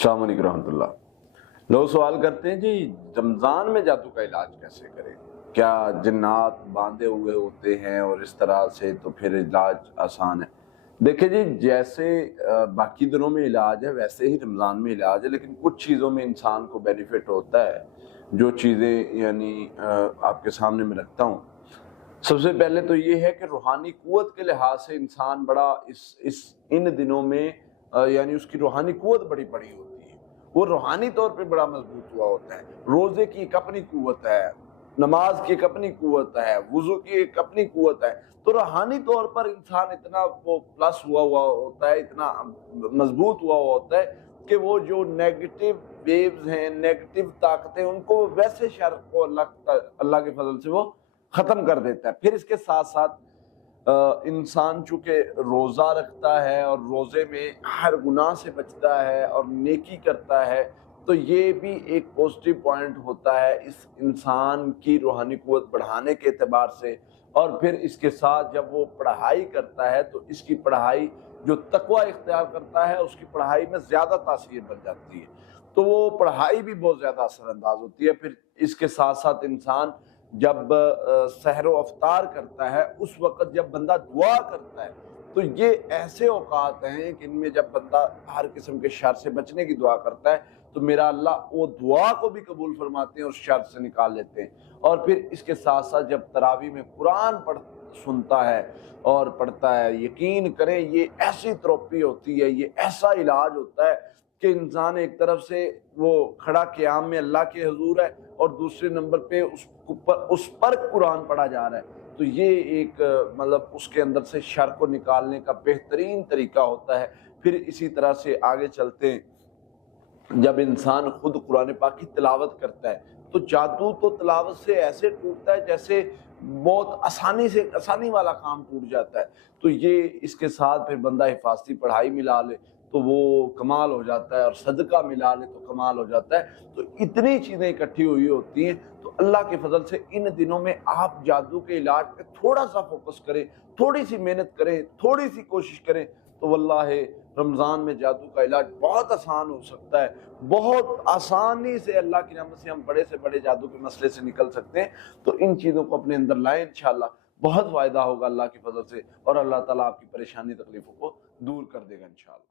السلام علیکم رحمۃ اللہ۔ لوگ سوال کرتے ہیں جی رمضان میں جادو کا علاج کیسے کریں؟ کیا جنات باندھے ہوئے ہوتے ہیں اور اس طرح سے تو پھر علاج آسان ہے؟ دیکھیں جی، جیسے باقی دنوں میں علاج ہے ویسے ہی رمضان میں علاج ہے، لیکن کچھ چیزوں میں انسان کو بینیفٹ ہوتا ہے۔ جو چیزیں یعنی آپ کے سامنے میں رکھتا ہوں، سب سے پہلے تو یہ ہے کہ روحانی قوت کے لحاظ سے انسان بڑا ان دنوں میں یعنی اس کی روحانی قوت بڑی بڑی ہوتی ہے، وہ روحانی طور پہ بڑا مضبوط ہوا ہوتا ہے۔ روزے کی ایک اپنی قوت ہے، نماز کی ایک اپنی قوت ہے، وضو کی ایک اپنی قوت ہے، تو روحانی طور پر انسان اتنا وہ پلس ہوا ہوتا ہے، اتنا مضبوط ہوا ہوتا ہے کہ وہ جو نیگیٹو ویوز ہیں، نیگیٹو طاقتیں، ان کو ویسے شر کو اللہ کے فضل سے وہ ختم کر دیتا ہے۔ پھر اس کے ساتھ ساتھ انسان چونکہ روزہ رکھتا ہے اور روزے میں ہر گناہ سے بچتا ہے اور نیکی کرتا ہے، تو یہ بھی ایک پازیٹیو پوائنٹ ہوتا ہے اس انسان کی روحانی قوت بڑھانے کے اعتبار سے۔ اور پھر اس کے ساتھ جب وہ پڑھائی کرتا ہے تو اس کی پڑھائی جو تقوی اختیار کرتا ہے اس کی پڑھائی میں زیادہ تاثیر بن جاتی ہے، تو وہ پڑھائی بھی بہت زیادہ اثر انداز ہوتی ہے۔ پھر اس کے ساتھ ساتھ انسان جب سحر و افطار کرتا ہے، اس وقت جب بندہ دعا کرتا ہے، تو یہ ایسے اوقات ہیں کہ ان میں جب بندہ ہر قسم کے شر سے بچنے کی دعا کرتا ہے تو میرا اللہ وہ دعا کو بھی قبول فرماتے ہیں اور شر سے نکال لیتے ہیں۔ اور پھر اس کے ساتھ ساتھ جب تراویح میں قرآن سنتا ہے اور پڑھتا ہے، یقین کریں یہ ایسی تھراپی ہوتی ہے، یہ ایسا علاج ہوتا ہے کہ انسان ایک طرف سے وہ کھڑا قیام میں اللہ کے حضور ہے اور دوسرے نمبر پہ اس پر قرآن پڑھا جا رہا ہے، تو یہ ایک مطلب اس کے اندر سے شر کو نکالنے کا بہترین طریقہ ہوتا ہے۔ پھر اسی طرح سے آگے چلتے ہیں، جب انسان خود قرآن پاک کی تلاوت کرتا ہے تو جادو تو تلاوت سے ایسے ٹوٹتا ہے جیسے بہت آسانی والا کام ٹوٹ جاتا ہے۔ تو یہ اس کے ساتھ پھر بندہ حفاظتی پڑھائی ملا لے تو وہ کمال ہو جاتا ہے، اور صدقہ ملا لے تو کمال ہو جاتا ہے۔ تو اتنی چیزیں اکٹھی ہوئی ہوتی ہیں، تو اللہ کے فضل سے ان دنوں میں آپ جادو کے علاج پہ تھوڑا سا فوکس کریں، تھوڑی سی محنت کریں، تھوڑی سی کوشش کریں، تو واللہ رمضان میں جادو کا علاج بہت آسان ہو سکتا ہے۔ بہت آسانی سے اللہ کی رحمت سے ہم بڑے سے بڑے جادو کے مسئلے سے نکل سکتے ہیں۔ تو ان چیزوں کو اپنے اندر لائیں، انشاءاللہ بہت فائدہ ہوگا اللہ کی فضل سے، اور اللہ تعالیٰ آپ کی پریشانی تکلیفوں کو دور کر دے گا انشاءاللہ۔